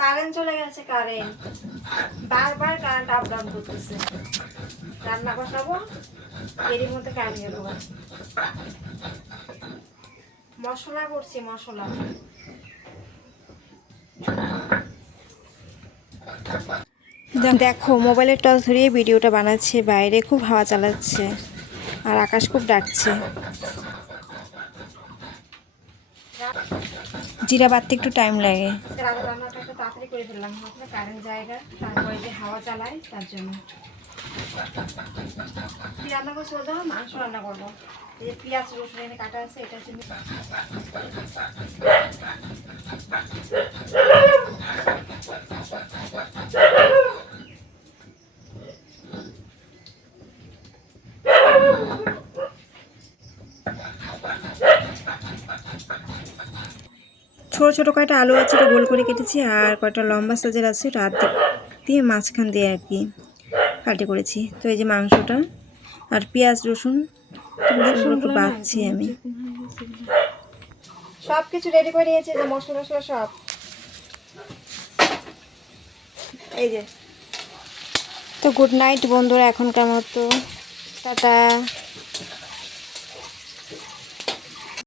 Current চলে গেছে current বারবার কারেন্ট আপ ডাউন করতেছে। রান্না বসাবো, এরই মধ্যে কারেন্ট গেল মশলা করছি, মশলা। দেখো মোবাইলের টস ধরিয়ে ভিডিওটা বানাচ্ছে, বাইরে খুব হাওয়া চালাচ্ছে, আর আকাশ খুব ডাকছে। জিরা বাড়তে একটু টাইম লাগে। রান্নাটা একটু তাড়াতাড়ি করে ফেললাম। কারেন্ট জায়গা তারপরে যে হাওয়া চালায় তার জন্য। কি রান্না করছ বলতো মাংস রান্না করব। এই যে পেঁয়াজ রসুন এনে কাটা আছে এটা হচ্ছে ছোট ছোট কয়টা আলু আছে এটা গোল করে কেটেছি আর কয়টা লম্বা সাইজের আছে এটা দিয়ে মাঝখান দিয়ে আর কি কাটে করেছি। তো এই যে মাংসটা আর পেঁয়াজ রসুন রসুন একটু বাঁধছি আমি। সব কিছু রেডি করে নিয়েছি যে মশলা মশলা সব। এই যে। তো গুড নাইট বন্ধুরা এখনকার মতো। টাটা।